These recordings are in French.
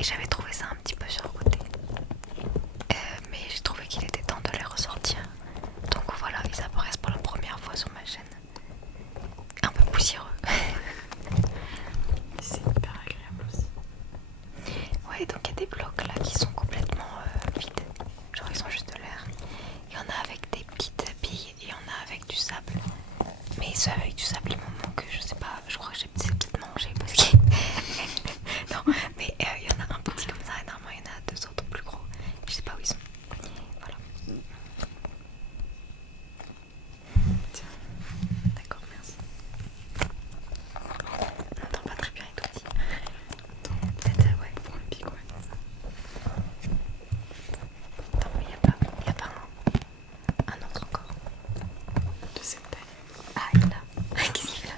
Et j'avais trouvé ça un petit peu surcoté. Mais j'ai trouvé qu'il était temps de les ressortir. Donc voilà, ils apparaissent pour la première fois sur ma chaîne. Un peu poussiéreux. C'est hyper agréable aussi. Ouais, donc il y a des blocs là qui sont complètement vides. Genre ils ont juste de l'air. Il y en a avec des petites billes et il y en a avec du sable. Mais ceux avec du sable, ils m'en manquent, je sais pas, je crois que j'ai peut-être mangé parce que... non, mais il y en a un petit comme ça et normalement il y en a deux autres plus gros. Je sais pas où ils sont. Voilà. Tiens, d'accord, merci. On n'entend pas très bien et tout petit. Peut-être, ouais, pour le pic, ouais. Non, mais y a pas un autre encore. De cette taille. Ah, il y en a. Qu'est-ce qu'il fait?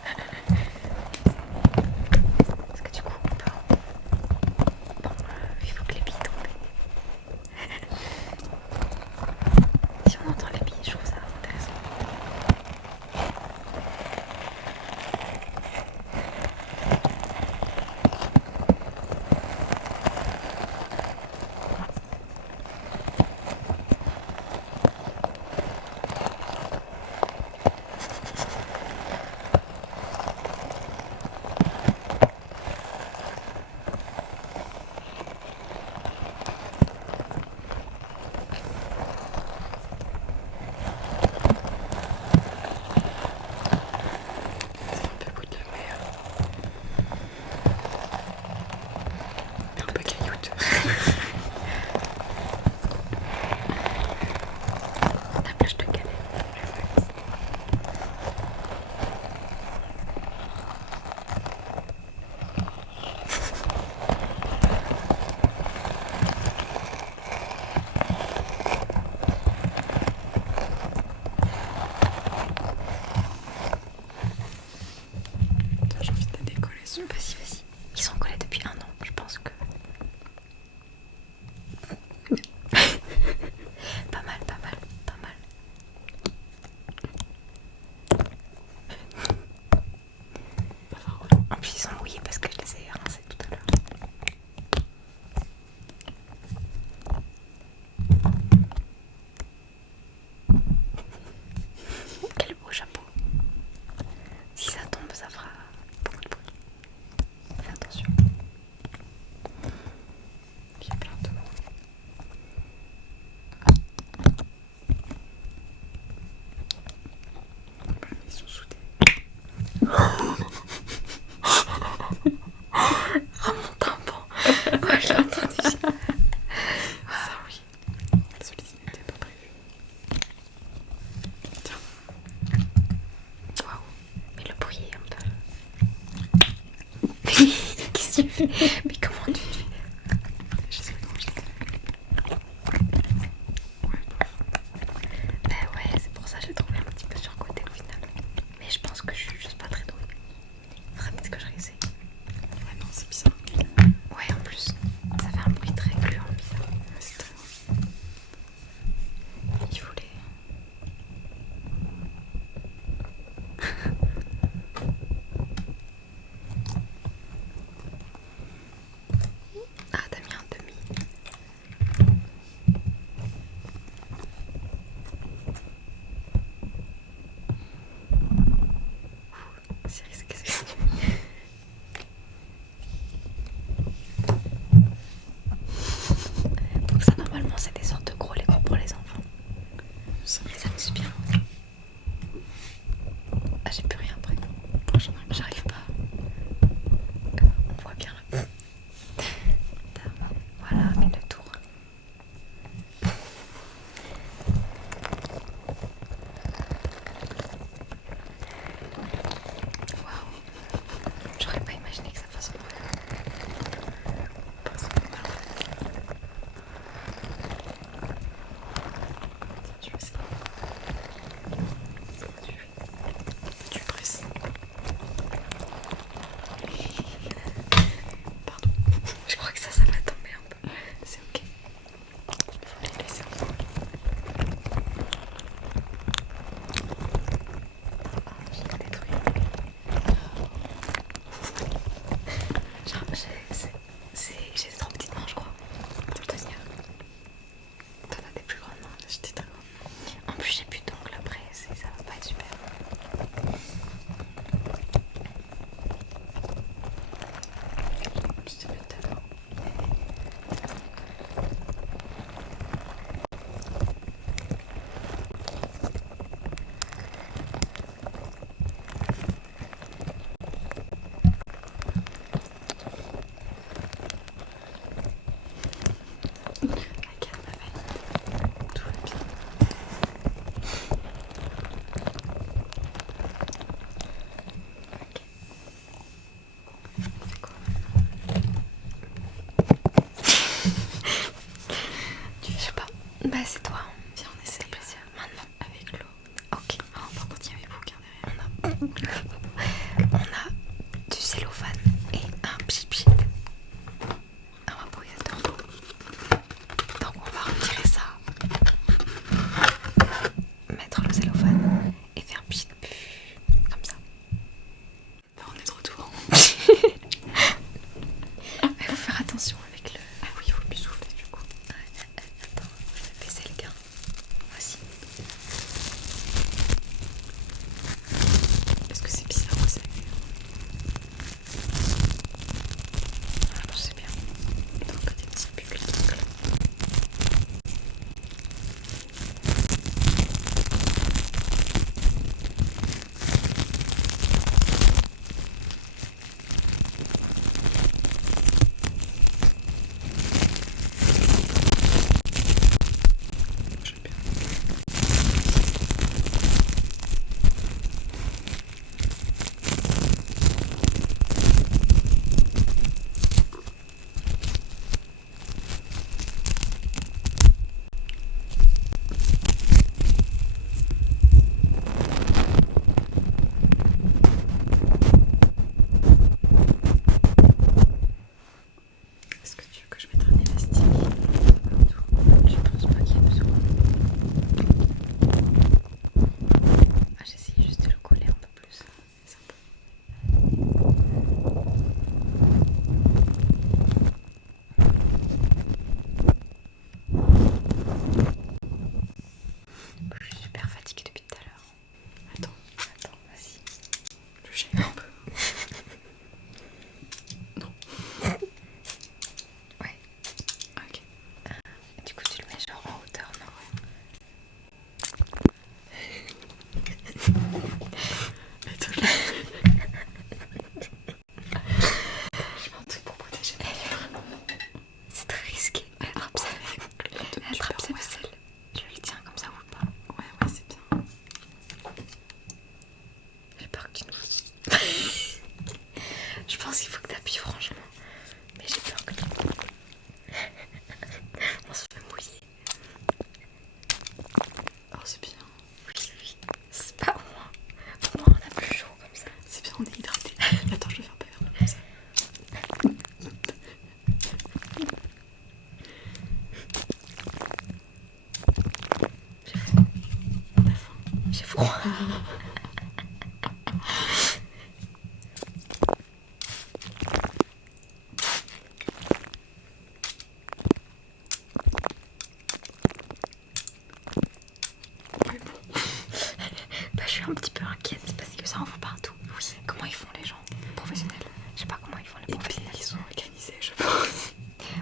suis un petit peu inquiète parce que ça en fout partout. Oui, comment ils font les gens professionnels? Je sais pas comment ils font les Et puis professionnels. ils sont organisés, je pense.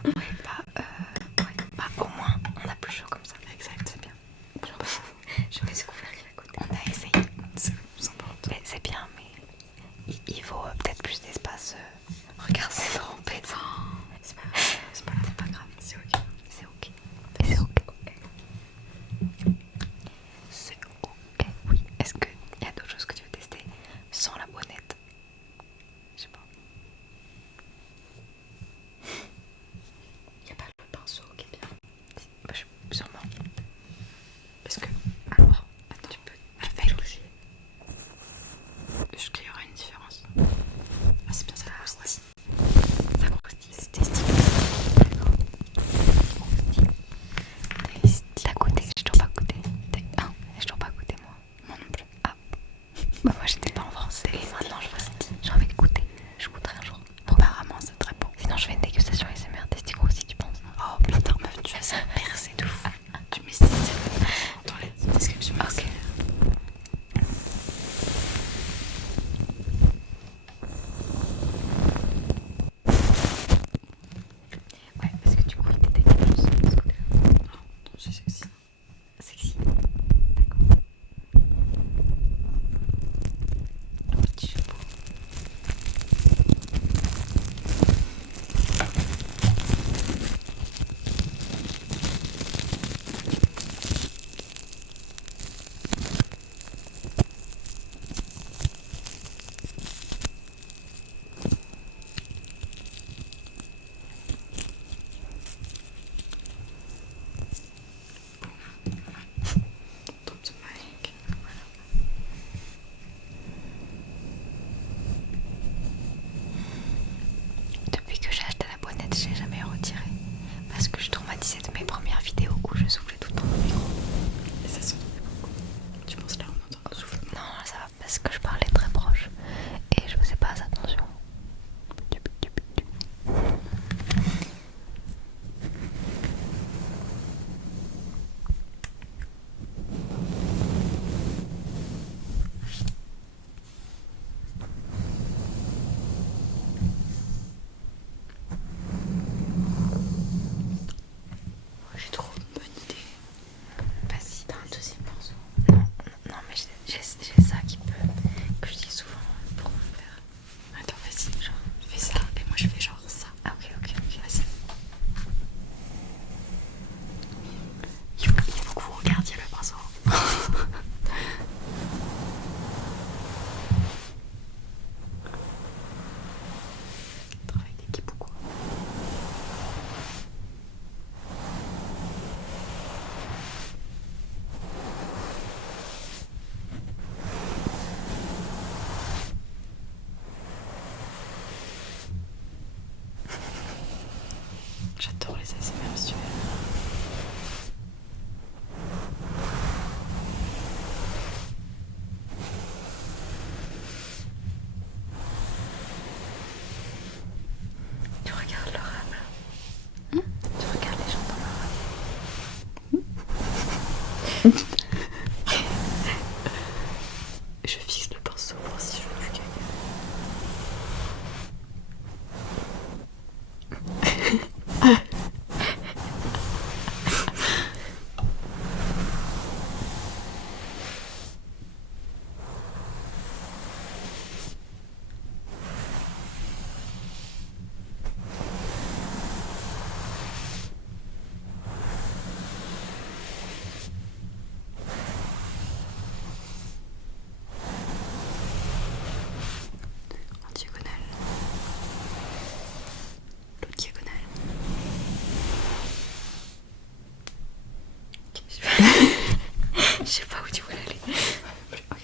Ouais, bah au moins on a plus chaud comme ça. Exact, c'est bien. Je vais découvrir à côté. On a essayé, c'est le plus important. Mais c'est bien, mais il faut peut-être plus d'espace. Regarde, c'est trop embêtant. C'est pas grave, c'est ok. C'est ok. Et c'est ok. C'est ok, oui. Est-ce qu'il y a d'autres choses que tu veux tester sans la bonnette? Je sais pas. Y a pas le pinceau qui est bien. Bah, sûrement. Est-ce que. Alors, attends, tu peux. Avec aussi. Est-ce qu'il y aura une différence? Ah, c'est bien ça, croustille. Ça croustille, c'est testé. D'accord. T'as goûté? J'ai toujours pas goûté. J'ai toujours pas goûté moi. Moi non plus. Ah. Bah moi j'étais pas en France. Et maintenant j'ai envie de goûter. Je goûterai un jour. Bon, apparemment c'est très bon. Sinon je fais une dégustation ASMR Testigo aussi, tu penses? Oh putain, meuf, tu fais ça percer de fou. Tu mets ça dans la description. Ok. Ouais, parce que du coup il était quelque chose de ce côté-là. Non, c'est sexy. Sexy. D'accord. Un petit chapeau. Top de mic. Depuis que j'ai acheté la bonnette, je l'ai jamais retirée. Parce que je suis traumatisée de mes premières vidéos où je soufflais tout le temps dans le micro. Et ça s'entendait beaucoup. Tu penses là on entend le souffle? Non, ça va parce que je parlais très proche. Et je faisais pas attention. J'ai trop une bonne idée. Vas-y. T'as un deuxième pinceau? Non, mais j'ai ça qui peut. Que je dis souvent pour me faire. Attends, vas-y, genre, fais ça et moi je fais genre ça. Ah, ok. Vas-y. Il faut que vous regardiez le pinceau. Travail d'équipe ou quoi? J'adore les ASMR visuels. Tu regardes leur âme là. Tu regardes les gens dans leur âme. Je fixe le pinceau pour si je veux plus gagner. En diagonale. L'autre diagonale. Je sais pas où tu voulais aller. Ok.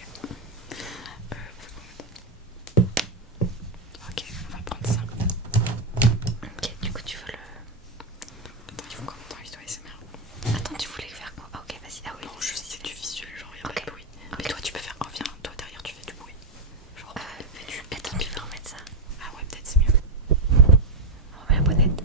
Ok, on va prendre ça. Ok, du coup tu veux le. Attends, il faut combien de temps il doit ASMR? Attends, tu voulais faire quoi? Ah, ok, vas-y. Ah oui. Non, juste c'est du visuel, genre il y a Ok. pas de bruit. Mais toi tu peux faire. Oh, viens, toi derrière tu fais du bruit. Genre, fais du. Attends, tu veux remettre ça? Ah ouais, peut-être c'est mieux. On remet la bonnette.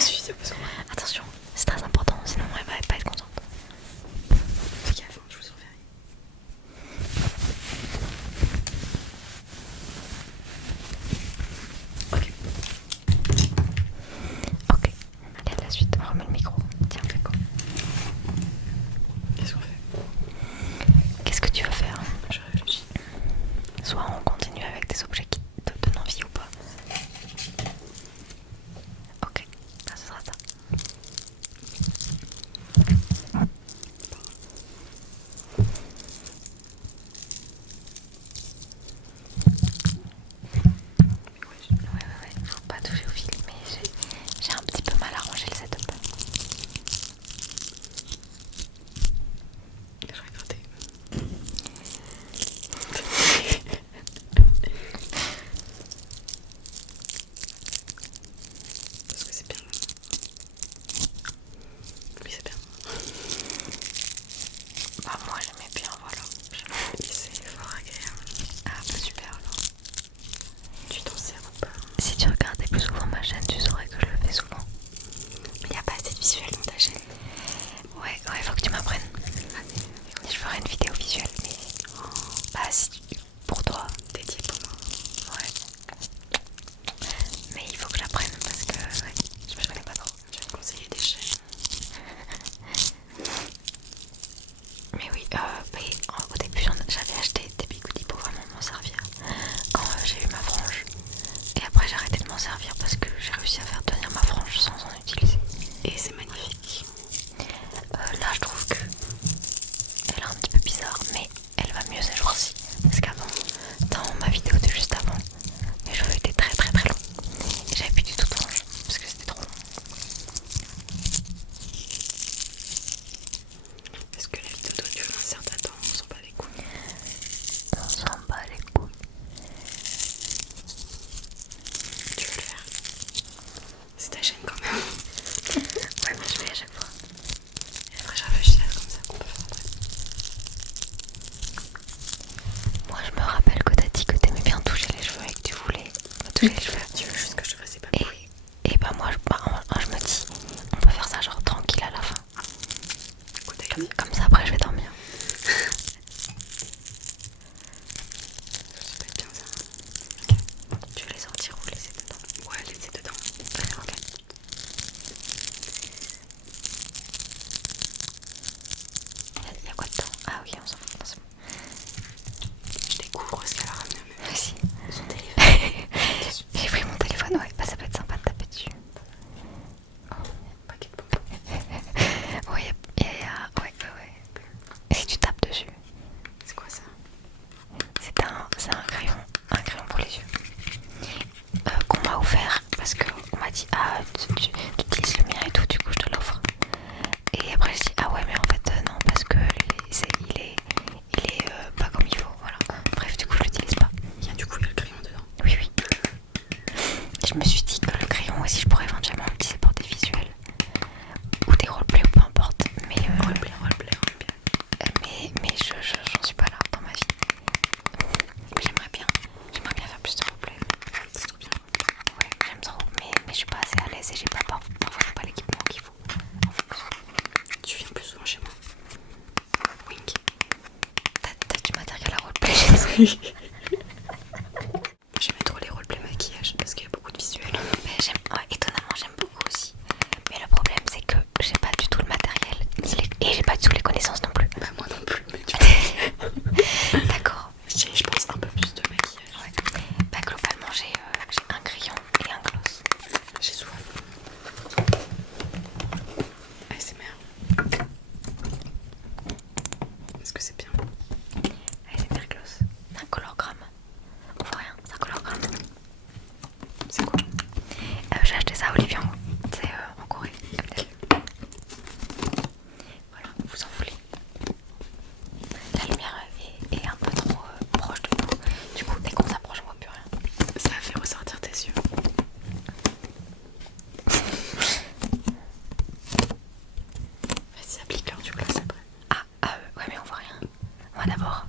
suis vidéo parce que moi. Attention, c'est très important, sinon elle va pas être contente. Fais gaffe, je vous surveille. Ok. Ok, allez, la suite, on remet le micro. Tiens, on fait quoi? Qu'est-ce qu'on fait? Qu'est-ce que tu veux faire? Je réfléchis. Soit on continue avec des objets qui te donnent envie ou pas. Ok, ça sera ça. Ouais, faut pas toucher au fil, mais j'ai un petit peu mal arrangé le setup. J'aurais gratté. Parce que c'est bien. Oui, c'est bien. Bah moi j'aimais bien, voilà. Mais c'est fort agréable. Ah bah super alors. Tu t'en sers ou pas? Si tu regardais plus souvent ma chaîne, tu saurais que je le fais souvent. Mais y a pas assez de visuel dans ta chaîne. Ouais, faut que tu m'apprennes. Je ferai une vidéo visuelle, mais bah si pour toi. Dédié pour moi. Ouais. Mais il faut que j'apprenne parce que ouais, je connais pas trop. Tu vas me conseiller des chaînes. Mais oui, au début j'avais acheté des bigoudis pour vraiment m'en servir quand j'ai eu ma frange. Et après j'ai arrêté de m'en servir parce que j'ai réussi à faire tenir ma frange sans en utiliser. Et c'est magnifique. Là je trouve que elle est un petit peu bizarre, mais elle va mieux ces jours-ci. Parce qu'avant, dans ma vidéo de juste avant, mes cheveux étaient très très très longs. Et j'avais plus du tout de frange parce que c'était trop long. Est-ce que la vidéo doit durer un certain temps? On s'en bat les couilles. On s'en bat les couilles. Tu veux le faire? C'est ta chaîne quand même. Ouais, mais je vais à chaque fois. Et après, je réfléchis à comme ça qu'on peut faire après. Moi je me rappelle que t'as dit que t'aimais bien toucher les cheveux et que tu voulais me toucher les cheveux. Tu veux juste que je te fasse pas de bruit? Et bah moi je me dis, on peut faire ça genre tranquille à la fin. Écoute, allez-y. Comme ça après je vais dormir. Ça peut être bien ça. Tu veux les sortir ou les laisser dedans? Ouais, laissez dedans. Ok. Il y a quoi dedans? Ah oui, on s'en fout. Non, c'est bon. Je découvre ce qu'elle a ramené même. Merci. Son téléphone. J'ai pris mon téléphone, ouais. Bah ça peut être sympa de taper dessus. Paquet de bonbons. Ouais, ouais. Et si tu tapes dessus, C'est quoi ça? c'est un crayon pour les yeux. Qu'on m'a offert parce qu'on m'a dit ah tu utilises le mien et tout, du coup je te l'offre. Et après je dis ah ouais mais en fait non parce que il est pas comme il faut, voilà. Bref du coup je l'utilise pas. Il y a du coup il y a le crayon dedans. Oui. Je me suis dit que le crayon aussi je pourrais éventuellement l'utiliser pour des visuels ou des roleplays ou peu importe. Mais Roleplay. mais j'en suis pas là dans ma vie. Mais j'aimerais bien faire plus de roleplay. C'est trop bien. Ouais, j'aime trop, mais je suis pas assez à l'aise et j'ai pas parfois j'ai pas l'équipement qu'il faut. Tu viens plus souvent chez moi. Wink. T'as du matériel à roleplay chez toi? J'aime trop les roleplay maquillage parce qu'il y a beaucoup de visuels. Mais étonnamment j'aime beaucoup aussi. Mais le problème c'est que j'ai pas du tout le matériel et j'ai pas du tout les connaissances non plus. Bah moi non plus, mais tu vois. D'accord. J'ai je pense un peu plus de maquillage. Ouais. Bah globalement j'ai un crayon et un gloss. J'ai soif. ASMR. Est-ce que c'est bien? ASMR gloss. C'est un colorgramme. On voit rien, c'est un colorgramme. C'est quoi? J'ai acheté ça à Olivier, c'est en Corée. Voilà, vous en voulez. La lumière est un peu trop proche de nous. Du coup, dès qu'on s'approche, on voit plus rien. Ça a fait ressortir tes yeux. Vas-y, applique-leur du gloss après. Ouais, mais on voit rien. On va d'abord.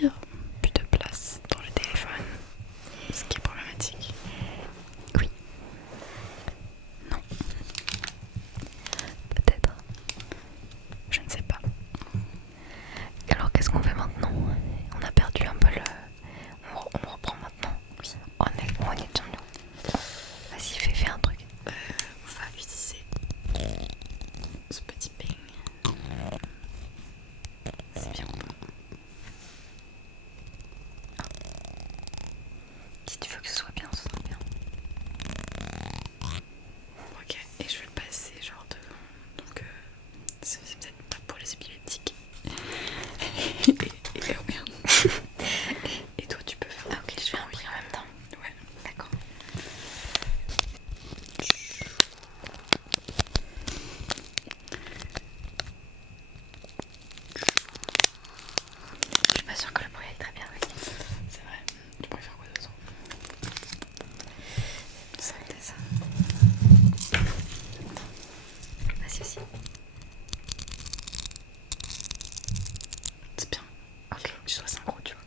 dire plus de place dans le téléphone, ce qui est problématique. Oui. Non. Peut-être. Je ne sais pas. Alors qu'est-ce qu'on fait maintenant? On a perdu un peu le... On reprend maintenant. Oui. On est sur nous. Vas-y, fais un truc. On va utiliser ce petit ping. C'est bien ou pas? Si tu veux que ce soit bien, ce sera bien. Ok, et je vais le passer genre devant. Donc c'est peut-être pas pour les épileptiques. et oh merde. Et toi tu peux faire. Ah ok, je fais un bruit en même temps. Ouais. D'accord. Je suis pas sûre que le bruit aille très bien, oui. C'est vrai. Tu pourrais faire quoi d'autre? Ça, c'est ça. Vas-y aussi. C'est bien. Ok, que tu sois synchro, tu vois.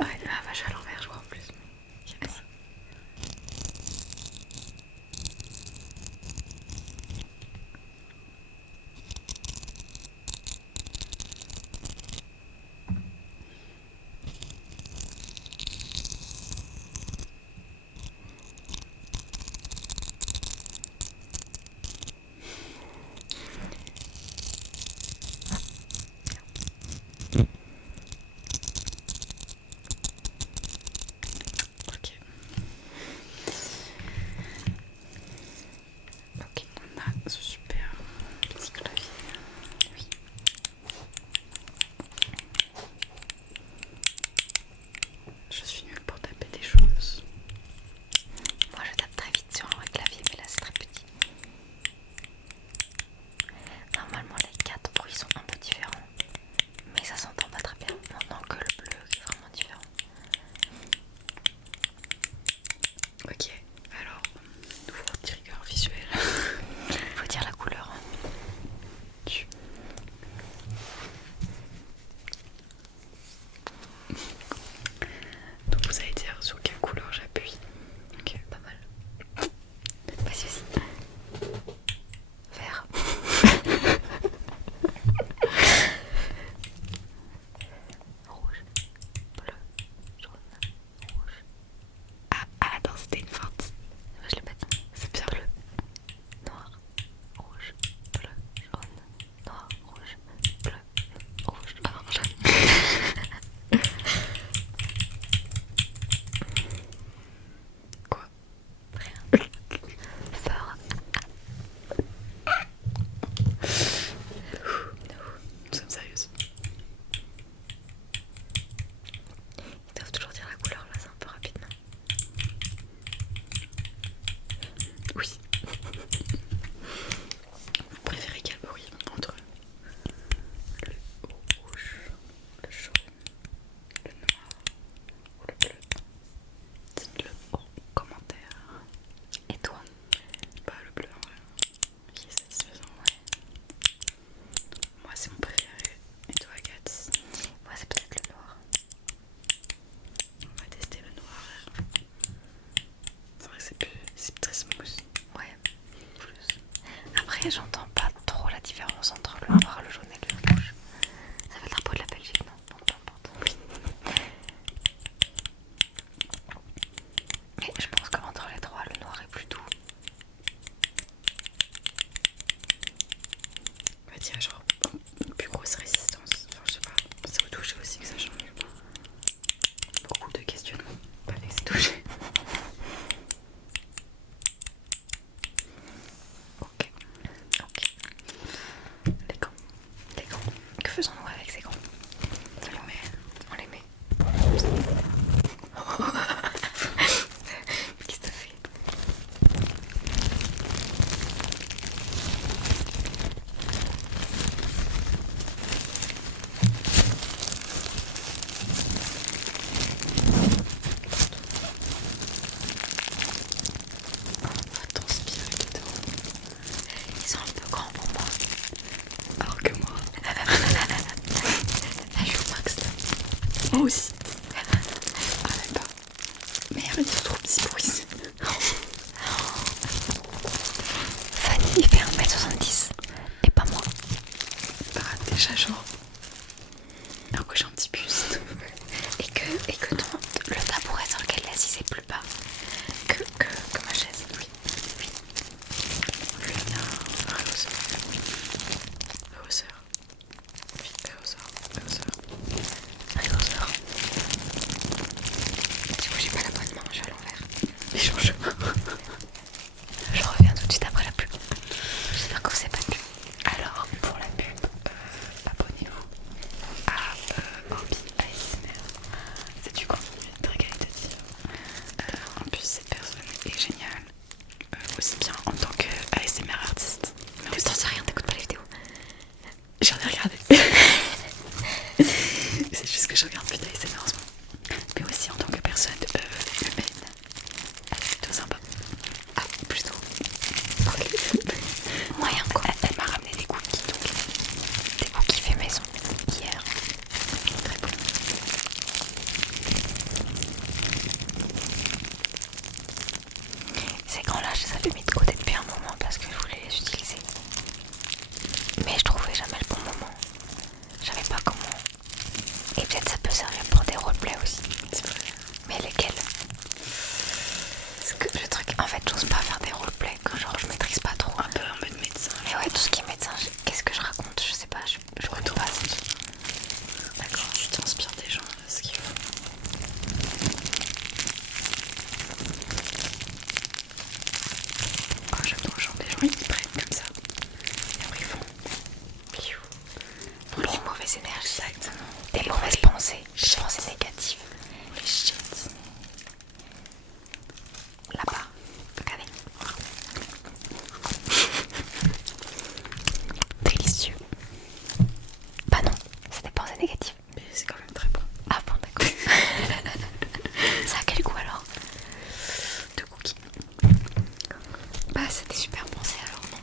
Ouais, ah bah je vais à l'envers, je crois en plus. Vas-y. Ok. Ok. On a ce super petit clavier. Oui. Je suis nulle pour taper des choses. Moi je tape très vite sur un clavier, mais là c'est très petit. Normalement les 4 bruits sont un peu différents, mais ça s'entend pas très bien. Maintenant que le bleu est vraiment différent. Ok, alors, nouveau trigger visuel. Faut dire la couleur. Hein. Donc vous allez dire sur quelle couleur j'appuie. Ok, Pas mal. Vas-y aussi. Vert. Rouge. Bleu. Jaune. Rouge. ah attends, c'était une feinte. Je l'ai pas dit. C'est bien. Bleu. Noir. Rouge. Bleu. Jaune. Noir. Rouge. Bleu. Rouge. Orange. Quoi? Rien. Fort. Nous sommes sérieuses. Ils doivent toujours dire la couleur là, c'est un peu rapide, non? Oui. Vous préférez quel bruit entre le rouge, le jaune, le noir ou le bleu? Dites-le en commentaire. Et toi? Bah le bleu en vrai, qui est satisfaisant. Ouais. Moi c'est mon préféré. Et toi Agathe? Moi c'est peut-être le noir. On va tester le noir. C'est vrai que c'est très smooth. Ouais. Plus. Après j'entends pas trop la différence entre le noir, le jaune et le rouge. Ça fait le drapeau de la Belgique, non? Donc peu importe. Oui. Mais je pense qu'entre les trois, le noir est plus doux. On va dire genre une plus grosse résistance. Enfin je sais pas, c'est au toucher aussi que ça change. Beaucoup de questionnements. Pas avec ces touchés. Ok. Ok. Les gants. Les gants. Que faisons-nous avec ces gants? On les met. On les met. Qu'est-ce que ça fait? On va transpirer dedans. Ils sont un peu grands pour moi. Alors que moi, Moi aussi. Ah même pas. Merde, il est trop petit pour ici. Fanny il fait 1m70 et pas moi. Bah déjà genre. Alors que j'ai un petit buste. Et que le tabouret sur lequel elle est assise est plus bas que ma chaise. Oui. Le mien, rehausseur. Rehausseur. Oui, rehausseur. Rehausseur. Du coup j'ai pas la bonne main, je suis à l'envers. Et change. Je reviens tout de suite après la pub. J'espère que vous savez pas de pub. Alors pour la pub, Abonnez-vous à Orbi ASMR. C'est du contenu très qualitatif. En plus, cette personne est géniale. Aussi bien en tant que ASMR artiste. mais aussi t'en sais rien, t'écoutes pas les vidéos. J'en ai regardé. C'est juste que je regarde plus d'ASMR en ce moment. Mais aussi en tant que personne humaine. Elle est plutôt sympa. Ah plutôt. Moyen quoi. Elle m'a ramené des cookies donc. Des cookies fait maison hier. Très bon. Ces grands-là, je les avais mis de côté depuis un moment parce que je voulais les utiliser. Mais je trouvais jamais le bon moment. Je savais pas comment. Et peut-être ça peut servir pour des roleplays aussi. C'est vrai. Mais lesquels? Parce que le truc, en fait, j'ose pas faire des roleplays que genre je maîtrise pas trop. Un peu en mode médecin. Mais ouais, tout ce qui est médecin, qu'est-ce que je raconte? Je sais pas, je connais pas. D'accord. Tu t'inspires des gens, ce qu'ils font. Oh, j'adore genre des gens ils prennent comme ça. Et après ils font. Pour les mauvaises énergies, Exactement. des mauvaises pensées, des pensées négatives. Les shit. Là-bas, regardez. Délicieux. Bah non, c'est des pensées négatives. Mais c'est quand même très bon. Ah bon, d'accord. Ça a quel goût alors? De cookies. Bah c'est des super pensées alors non?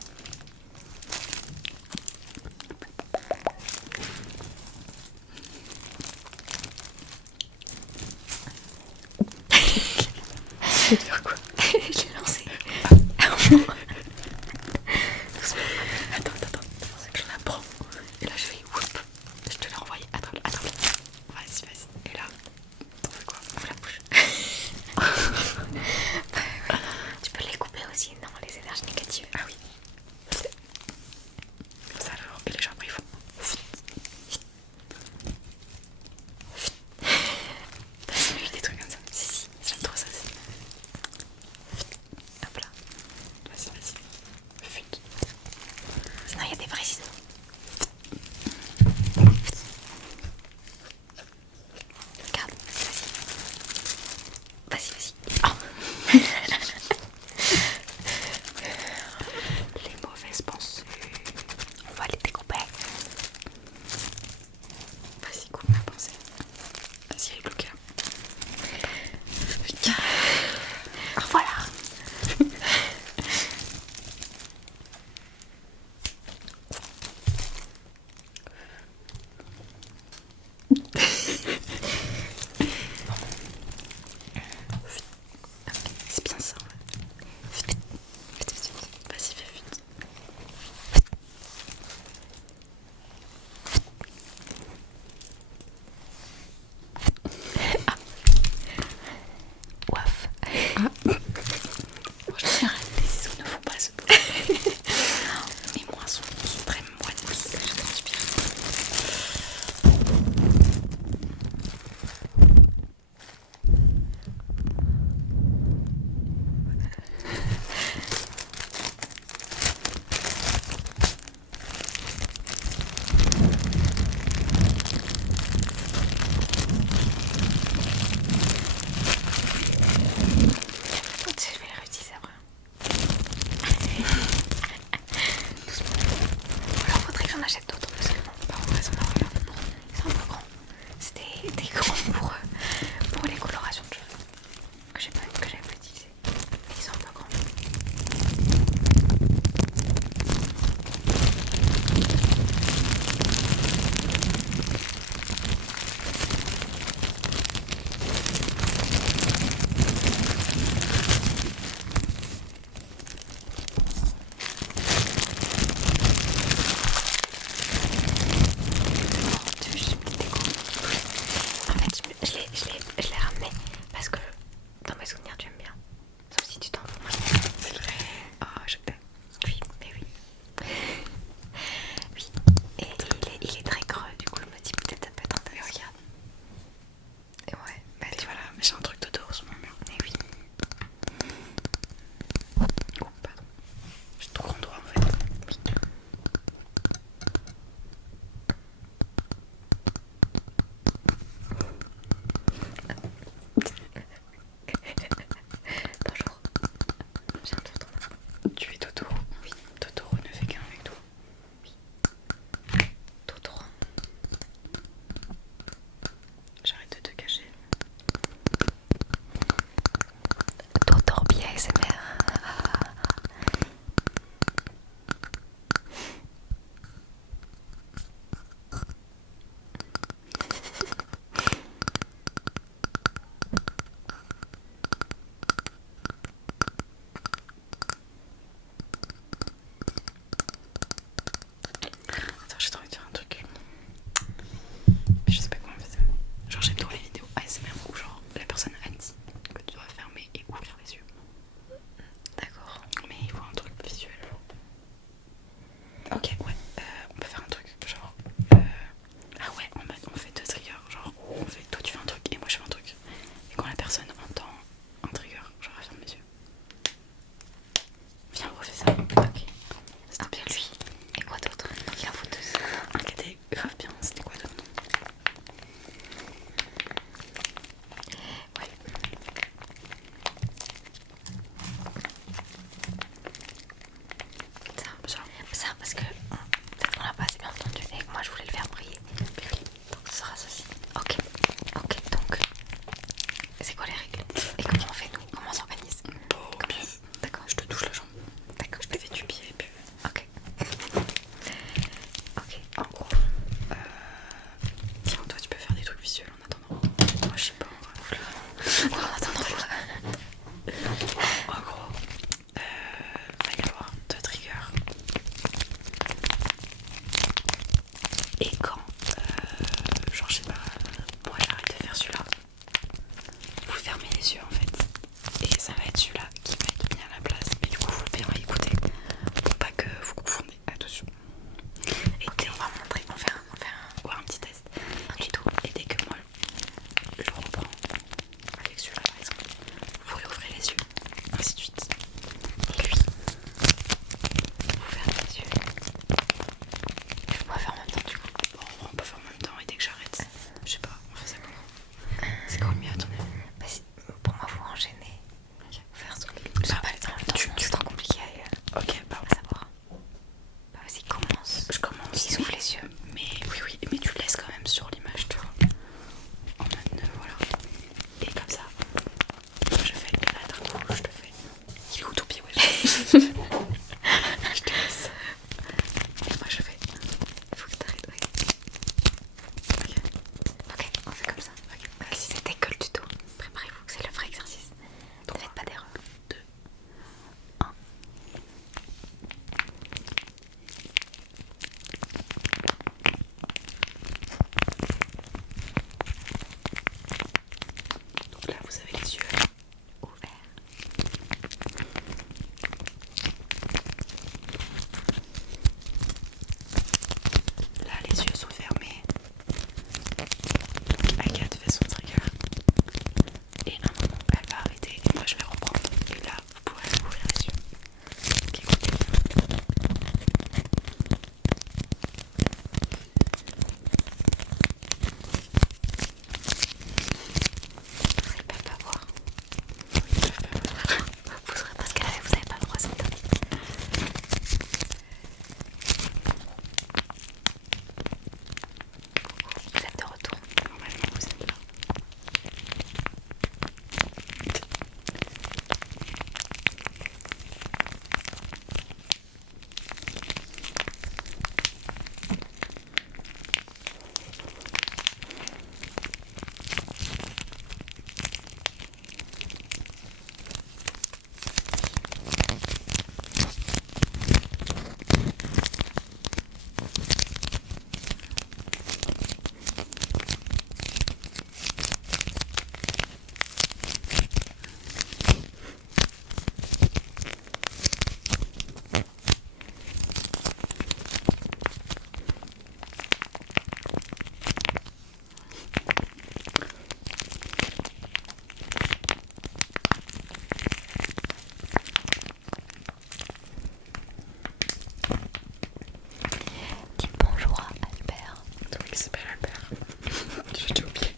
Je vais te faire quoi? Je l'ai lancé. Attends. C'est que je la prends. Et là je fais whoop. Je te l'ai envoyé. Attrape. Vas-y. Et là, t'en fais quoi? Ouvre la bouche. Tu peux les couper aussi, non, les énergies négatives. Ah oui. Ça alors. Et les gens après ils font. T'as jamais vu des trucs comme ça? Si, J'aime trop ça aussi. Et quand, genre je sais pas, moi j'arrête de faire celui-là, vous fermez les yeux en fait. Et ça va être celui-là qui va être mis à la place. Mais du coup, faut bien écouter pour pas que vous confondez. Attention. Et dès on va montrer, un petit test. Et dès que moi je reprends avec celui-là par exemple, vous réouvrez les yeux, ainsi de suite. Et lui, vous fermez les yeux. Je peux pas faire en même temps du coup. Bon, on peut faire en même temps et dès que j'arrête, je sais pas, on fait ça comment? C'est quoi le mieux à ton avis? Bah, pour moi, faut enchaîner. Faire ce que j'ai pas le temps, c'est trop compliqué Ok, bah à savoir. Bah, vas-y, commence. je commence. Il s'ouvre les yeux. Mais oui, mais tu laisses quand même sur l'image, tu vois. En mode, voilà. Et comme ça, je fais là d'un coup, je te fais. Il est où ton pied, ouais. Je te laisse. Et moi je fais. Il faut que t'arrêtes, ouais. Ok, on fait comme ça. Ok. Si c'est décolle du dos, préparez-vous que c'est le vrai exercice. Ne faites pas d'erreur. 2, donc là vous avez les yeux ouverts. Là les yeux sont fermés. Donc Agathe fait son trigger. Et à un moment elle va arrêter et moi je vais reprendre. Et là vous pourrez ouvrir les yeux. Donc écoutez. Ils peuvent pas voir. Vous saurez pas ce qu'elle a fait, vous avez pas le droit, c'est interdit. Vous êtes de retour. Normalement vous êtes là. Dis bonjour à Albert. Donc il s'appelle Albert. J'ai oublié.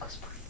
cosplay.